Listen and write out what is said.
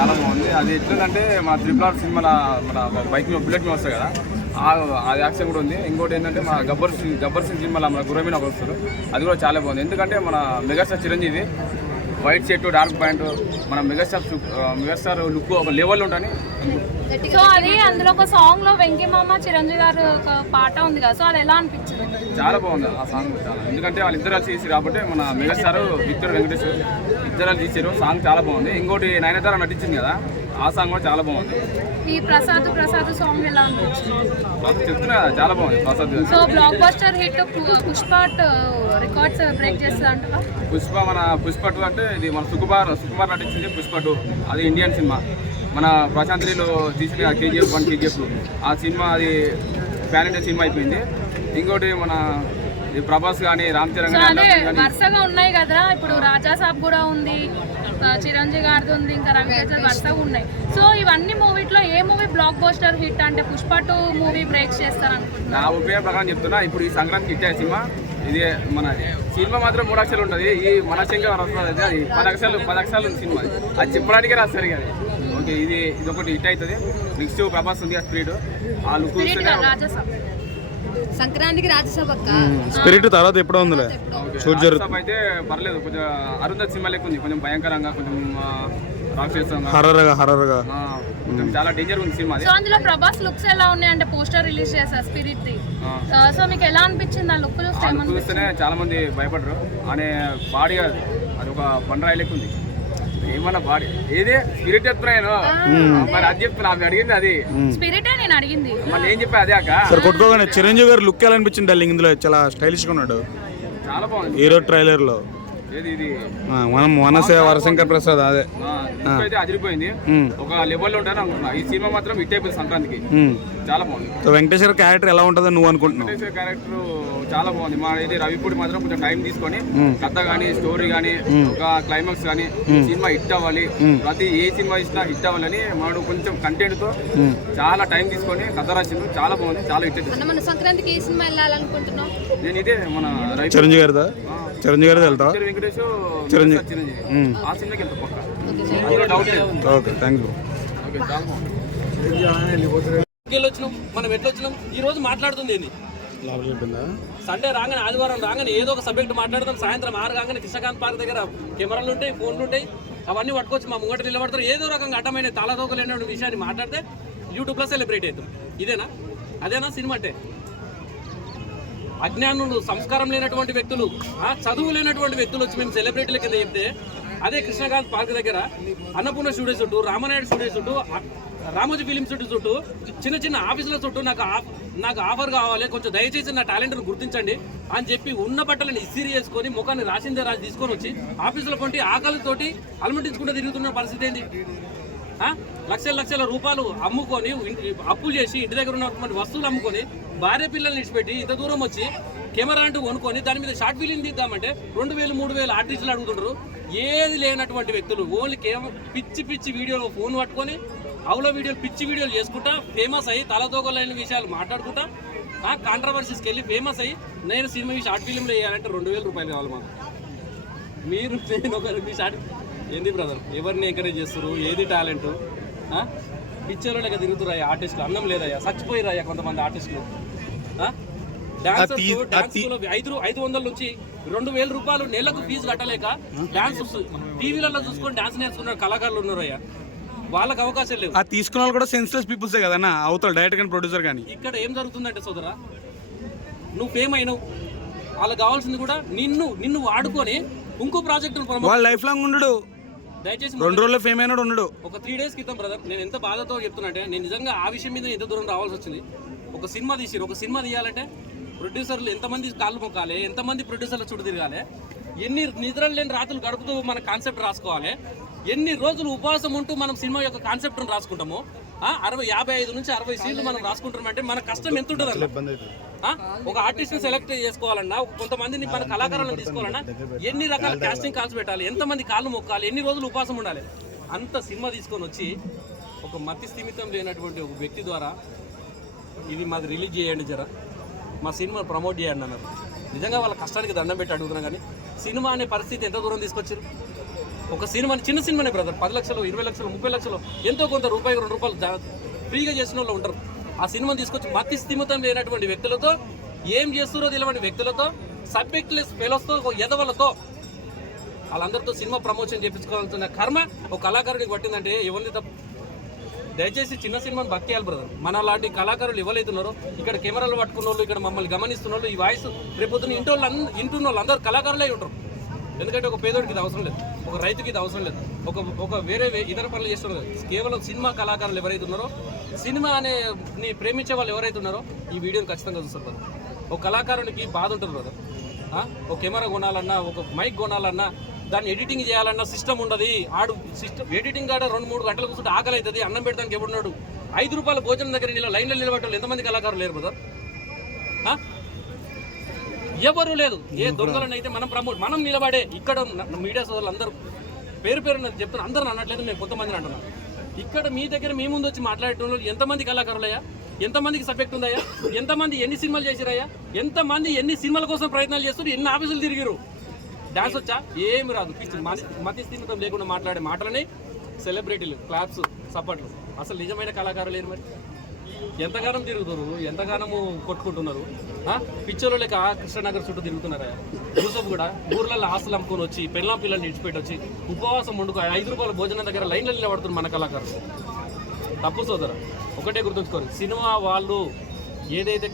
చాలా బాగుంది. అది ఎట్లుందంటే మా RRR సినిమాలో మన బైక్ మీద బుల్లెట్ మీద వస్తుంది కదా, అది యాక్షన్ కూడా ఉంది. ఇంకోటి ఏంటంటే మా గబ్బర్ సింగ్ సినిమాలో మన గుర్రమీన ఒక వస్తారు, అది కూడా చాలా బాగుంది. ఎందుకంటే మన megastar Chiranjeevi white shirt dark pant, మన మెగాస్టార్ లుక్ ఒక లెవెల్ ఉంటుంది. సో అది అందులో ఒక సాంగ్ లో వెంకీ మామ చిరంజీవి గారు ఒక పాట ఉంది కదా, సో అది ఎలా అనిపించింది? చాలా బాగుంది ఆ సాంగ్ చాలా, ఎందుకంటే వాళ్ళు ఇద్దరు కలిసి చేసి కాబట్టి మన మెగాస్టార్ విక్టర్ వెంకటేష్ ఇద్దరు తీసారు. సాంగ్ చాలా బాగుంది. ఇంకోటి నయనతార నటించింది కదా, ఆ సాంగ్ కూడా చాలా బాగుంది. ఈ ప్రసాద్ సాంగ్ ఎలా అనిపించింది? చెప్తున్నా కదా, చాలా బాగుంది Prasad. So block buster hit Pushpa records break చేస్తుంది అంటారా? పుష్ప 2 అంటే ఇది మన సుకుమార్ నటించింది. పుష్ప 2 అది ఇండియన్ సినిమా. మన ప్రశాంత్ నీలో తీసిన KGF 1 KGF 2 ఆ సినిమా అది ప్యాన్ ఇండియా సినిమా అయిపోయింది. ఇంకోటి మన ప్రభాస్ కానీ రామ్ చరణ్ కానీ వరుసగా ఉన్నాయి కదా, ఇప్పుడు రాజా సాబ్ కూడా ఉంది, చిరంజీవి గారిది ఉంది, ఇంకా రవితేజ వరుసగా ఉన్నాయి. సో ఇవన్నీ మూవీలో ఏ మూవీ బ్లాక్ బస్టర్ హిట్ అంటే పుష్ప 2 మూవీ బ్రేక్స్ చేస్తారు అనుకుంటున్నా? నా ఒపీనియన్ ప్రకారం చెప్తున్నా, ఇప్పుడు ఈ సంక్రాంతికి హిట్ అయ్యే సినిమా ఇది. మన సినిమా మాత్రం 3 అక్షరాలు ఉంటుంది. ఈ మనశంకర్ వస్తుంది అది 10 అక్షరాలు ఉంది సినిమా. అది చెప్పడానికే రాస్తారు కదా. ఓకే, ఇది ఒకటి హిట్ అవుతుంది. నెక్స్ట్ ప్రభాస్ ఉంది స్పీడ్, ఆ లుక్ సంక్రాంతికి రాజ్యసభ స్పిరిట్ తర్వాత ఎప్పుడో ఉందిలే షూట్ జరుగుతుంది. అయితే పర్లేదు, కొంచెం అరుంధతి సినిమా లెక్క ఉంది, కొంచెం భయంకరంగా, కొంచెం రాక్షసంగా, హర్రర్గా కొంచెం చాలా డేంజర్ ఉంది సినిమా. సో అందులో ప్రభాస్ లుక్స్ ఎలా ఉన్నాయి అంటే పోస్టర్ రిలీజ్ చేశారు స్పిరిట్ ది, సో మీకు ఎలా అనిపించింది ఆ లుక్ చూస్తేనే చాలా మంది భయపడరు. అనే బాడీ అది ఒక బండరాయి లెక్క ఉంది. ఏమన్నా బాడీ ఏదే స్పిరిట్ చెప్తున్నాను మరి, అది చెప్తున్నా. ఆమె అడిగింది అది స్పిరిట్ నేను అడిగింది, మరి నేను చెప్పా అదే అక్క. సరే కొట్టుకోగానే చిరంజీవి గారు లుక్ ఎలా అనిపించింది డార్లింగ్? ఇందులో చాలా స్టైలిష్ గా ఉన్నాడు, చాలా బాగుంది హీరో ట్రైలర్ లో. ఇది మనం వరశంకర్ ప్రసాద్ అదే అయితే అదిరిపోయింది. ఒక లెవెల్ లో ఉంటాను అనుకుంటున్నా. ఈ సినిమా మాత్రం హిట్ అయిపోయింది సంక్రాంతికి, చాలా బాగుంది. వెంకటేశ్వర క్యారెక్టర్ ఎలా ఉంటుందని నువ్వు అనుకుంటున్నావు? వెంకటేశ్వర క్యారెక్టర్ చాలా బాగుంది. మా ఇది రవిపూడి మాత్రం కొంచెం టైం తీసుకొని కథ కానీ స్టోరీ కానీ ఒక క్లైమాక్స్ కానీ సినిమా హిట్ అవ్వాలి. ప్రతి ఏ సినిమా ఇచ్చినా హిట్ అవ్వాలని వాడు కొంచెం కంటెంట్ తో చాలా టైం తీసుకొని కథ రాసిండు. చాలా బాగుంది, చాలా హిట్ అవుతుంది. మన సంక్రాంతికి ఏ సినిమా వెళ్ళాలనుకుంటున్నాం? నేను ఇదే మన చిరంజీవి గారిదా? చిరంజీవి గారిది వెళ్తా. వెంకటేష్ చిరంజీవి ఆ సినిమాకి వెళ్తా పక్క, అందులో డౌట్ లేదు. Okay, thank you. వచ్చినాం మనం ఎట్లా వచ్చినాం? ఈ రోజు మాట్లాడుతుంది ఏంది? సండే రాగానే, ఆదివారం రాగానే ఏదో ఒక సబ్జెక్ట్ మాట్లాడతాం. సాయంత్రం 6 కాగానే కృష్ణకాంత్ పార్క్ దగ్గర కెమెరాలు ఉంటాయి, ఫోన్లు ఉంటాయి, అవన్నీ పట్టుకొచ్చి మా ముంగట నిలబడతారు. ఏదో రకంగా అడ్డమైన తలదోకలేని విషయాన్ని మాట్లాడితే యూట్యూబ్లో సెలబ్రేట్ అవుతాం. ఇదేనా? అదేనా సినిమా అంటే? అజ్ఞానులు, సంస్కారం లేనటువంటి వ్యక్తులు, చదువు లేనటువంటి వ్యక్తులు వచ్చి మేము సెలబ్రిటీల కింద చెప్తే, అదే కృష్ణకాంత్ పార్క్ దగ్గర అన్నపూర్ణ స్టూడియో చుట్టూ, రామనాయుడు స్టూడియో చుట్టూ, రామోజీ ఫిలిం చుట్టూ చిన్న చిన్న ఆఫీసుల చుట్టూ నాకు ఆఫర్ కావాలి, కొంచెం దయచేసి నా టాలెంట్ను గుర్తించండి అని చెప్పి ఉన్న బట్టలను ఇస్త్రీ చేసుకొని ముఖాన్ని రాసిందే రాసి తీసుకొని వచ్చి ఆఫీసుల కొంటి ఆకలితోటి అలమటించుకుంటూ తిరుగుతున్న పరిస్థితి ఏంది? లక్షల రూపాయలు అమ్ముకొని, అప్పులు చేసి, ఇంటి దగ్గర ఉన్నటువంటి వస్తువులు అమ్ముకొని, భార్య పిల్లల్ని ఇచ్చిపెట్టి ఇంత దూరం వచ్చి కెమెరా అంటూ కొనుక్కొని దాని మీద షార్ట్ ఫిలిం తీద్దామంటే 2000 3000 ఆర్టిస్టులు అడుగుతుంటారు. ఏది లేనటువంటి వ్యక్తులు ఓన్లీ పిచ్చి వీడియోలో ఫోన్ పట్టుకొని అవులో వీడియోలు, పిచ్చి వీడియోలు చేసుకుంటా ఫేమస్ అయ్యి తలదోగలైన విషయాలు మాట్లాడుకుంటా కాంట్రవర్సీస్కి వెళ్ళి ఫేమస్ అయ్యి, నేను సినిమా ఈ షార్ట్ ఫిలింలో వేయాలంటే 2000 రూపాయలు కావాలి మాకు. మీరు నేను ఒకరు మీ షార్ట్ ఏంది బ్రదర్? ఎవరిని ఎంకరేజ్ చేస్తారు? ఏది టాలెంట్? పిక్చర్లో లేక తిరుగుతురాయ్యా ఆర్టిస్టులు. అన్నం లేదయ్యా, చచ్చిపోయిరాయ్యా కొంతమంది ఆర్టిస్టులు. డాన్సర్స్ 500 నుంచి 2000 రూపాయలు నెలకు ఫీజు కట్టలేక డాన్స్ టీవీలలో చూసుకొని డాన్స్ నేర్చుకున్న కళాకారులు ఉన్నారయ్యా. వాళ్ళకి అవకాశాలు లేవు. తీసుకున్న వాళ్ళు కూడా సెన్స్లెస్ పీపుల్సే కదన్నా, అవుతారు డైరెక్టర్ కానీ ప్రొడ్యూసర్ కానీ. ఇక్కడ ఏం జరుగుతుందంటే సోదరా, నువ్వు ఫేమ్ అయినావు, వాళ్ళకి కావాల్సింది కూడా నిన్ను వాడుకొని ఇంకో ప్రాజెక్ట్ వాళ్ళ లైఫ్ లాంగ్ ఉండడు. దయచేసి 2 రోజుల్లో ఫేమ్ అయినాడు ఉండడు. ఒక 3 days క్రితం బ్రదర్, నేను ఎంత బాధతో చెప్తున్నట్టే, నేను నిజంగా ఆ విషయం మీద ఎంత దూరం రావాల్సి వచ్చింది. ఒక సినిమా తీయాలంటే ప్రొడ్యూసర్లు ఎంతమంది కాళ్ళు మొక్కాలి, ఎంతమంది ప్రొడ్యూసర్ల చుట్టూ తిరగాలి, ఎన్ని నిద్రలు లేని రాత్రులు గడుపుతూ మన కాన్సెప్ట్ రాసుకోవాలి, ఎన్ని రోజులు ఉపవాసం ఉంటూ మనం సినిమా యొక్క కాన్సెప్ట్ను రాసుకుంటాము. 55 నుంచి 60 సీన్లు మనం రాసుకుంటామంటే మన కష్టం ఎంత ఉంటుంది అన్న. ఒక ఆర్టిస్ట్ ని సెలెక్ట్ చేసుకోవాలన్నా, కొంతమందిని మన కళాకారులను తీసుకోవాలన్నా ఎన్ని రకాల కాస్టింగ్ కాల్స్ పెట్టాలి, ఎంతమంది కాళ్ళు మొక్కాలి, ఎన్ని రోజులు ఉపవాసం ఉండాలి. అంత సినిమా తీసుకొని వచ్చి ఒక మతి స్థిమితం లేనటువంటి ఒక వ్యక్తి ద్వారా ఇది మాది రిలీజ్ చేయండి, జర మా సినిమా ప్రమోట్ చేయండి అన్నారు. నిజంగా వాళ్ళ కష్టానికి దండం పెట్టి అడుగుతున్నాం. కానీ సినిమా అనే పరిస్థితి ఎంత దూరం తీసుకొచ్చారు? ఒక సినిమాని, చిన్న సినిమానే బ్రదర్, 10 లక్షలు 20 లక్షలు 30 లక్షలు ఎంతో కొంత రూపాయి 2 రూపాయలు ఫ్రీగా చేసిన వాళ్ళు ఉంటారు. ఆ సినిమాని తీసుకొచ్చి మతి స్థిమితం లేనటువంటి వ్యక్తులతో, ఏం చేస్తారో తెలియని వ్యక్తులతో, సబ్జెక్ట్లెస్ ఫెలోస్తో, ఎదవలతో, వాళ్ళందరితో సినిమా ప్రమోషన్ చేయించుకోవాల్సిన కర్మ ఒక కళాకారుడికి పట్టిందంటే ఎవరిని తప్ప. దయచేసి చిన్న సినిమాని బతికేయాలి బ్రదర్. మన లాంటి కళాకారులు ఎవరైతున్నారో, ఇక్కడ కెమెరాలు పట్టుకున్న వాళ్ళు, ఇక్కడ మమ్మల్ని గమనిస్తున్న వాళ్ళు, ఈ వాయిస్ రేపొద్దున ఇంటున్న వాళ్ళు అందరూ కళాకారులే ఉంటారు. ఎందుకంటే ఒక పేదోడికి ఇది అవసరం లేదు, ఒక రైతుకి ఇది అవసరం లేదు, ఒక వేరే ఇతర పనులు చేస్తున్నారు. కేవలం సినిమా కళాకారులు ఎవరైతే ఉన్నారో, సినిమా అనే ప్రేమించే వాళ్ళు ఎవరైతే ఉన్నారో ఈ వీడియోని ఖచ్చితంగా చూస్తారు బ్రదర్. ఒక కళాకారునికి బాధ ఉంటుంది బ్రదర్. ఒక కెమెరా కొనాలన్నా, ఒక మైక్ కొనాలన్నా, దాన్ని ఎడిటింగ్ చేయాలన్నా సిస్టమ్ ఉండదు. ఆడు సిస్టమ్ ఎడిటింగ్ కాడ 2-3 గంటలు కూర్చుంటే ఆకలి అవుతుంది. అన్నం పెడతానికి ఎవడున్నాడు? 5 రూపాయల భోజనం దగ్గర లైన్లో నిలబట్టాలి. ఎంతమంది కళాకారులు లేరు బ్రదర్? ఎవరు లేదు. ఏ దొంగలను అయితే మనం నిలబడే ఇక్కడ మీడియా సోదరులు అందరూ పేరు చెప్తున్నారు. అందరూ అనట్లేదు, నేను కొంతమందిని అంటున్నాను. ఇక్కడ మీ దగ్గర మీ ముందు వచ్చి మాట్లాడటంలో ఎంతమంది కళాకారులయ్యా? ఎంతమందికి సబ్జెక్ట్ ఉందయ్యా? ఎంతమంది ఎన్ని సినిమాలు చేసిరయ్యా? ఎంతమంది ఎన్ని సినిమాల కోసం ప్రయత్నాలు చేస్తారు? ఎన్ని ఆఫీసులు తిరిగిరు? డాన్స్ వచ్చా? ఏమి రాదు. మతి స్థిమితం లేకుండా మాట్లాడే మాటలని సెలబ్రిటీలు, క్లాప్స్, సపోర్ట్లు. అసలు నిజమైన కళాకారులు లేరు. మరి ఎంతగానం తిరుగుతారు, ఎంతగానము కొట్టుకుంటున్నారు. పిక్చర్లో లేక కృష్ణనగర్ చుట్టూ తిరుగుతున్నారా? యూసఫ్ కూడా ఊర్లలో ఆస్తులు అమ్ముకొని వచ్చి పిల్లల్ని విడిచిపెట్టి వచ్చి ఉపవాసం వండుకో 5 రూపాయల భోజనం దగ్గర లైన్లో నిలబడుతున్నారు మన కళాకారులు. తప్పు సోదరు, ఒకటే గుర్తుంచుకోరు. సినిమా వాళ్ళు ఏదైతే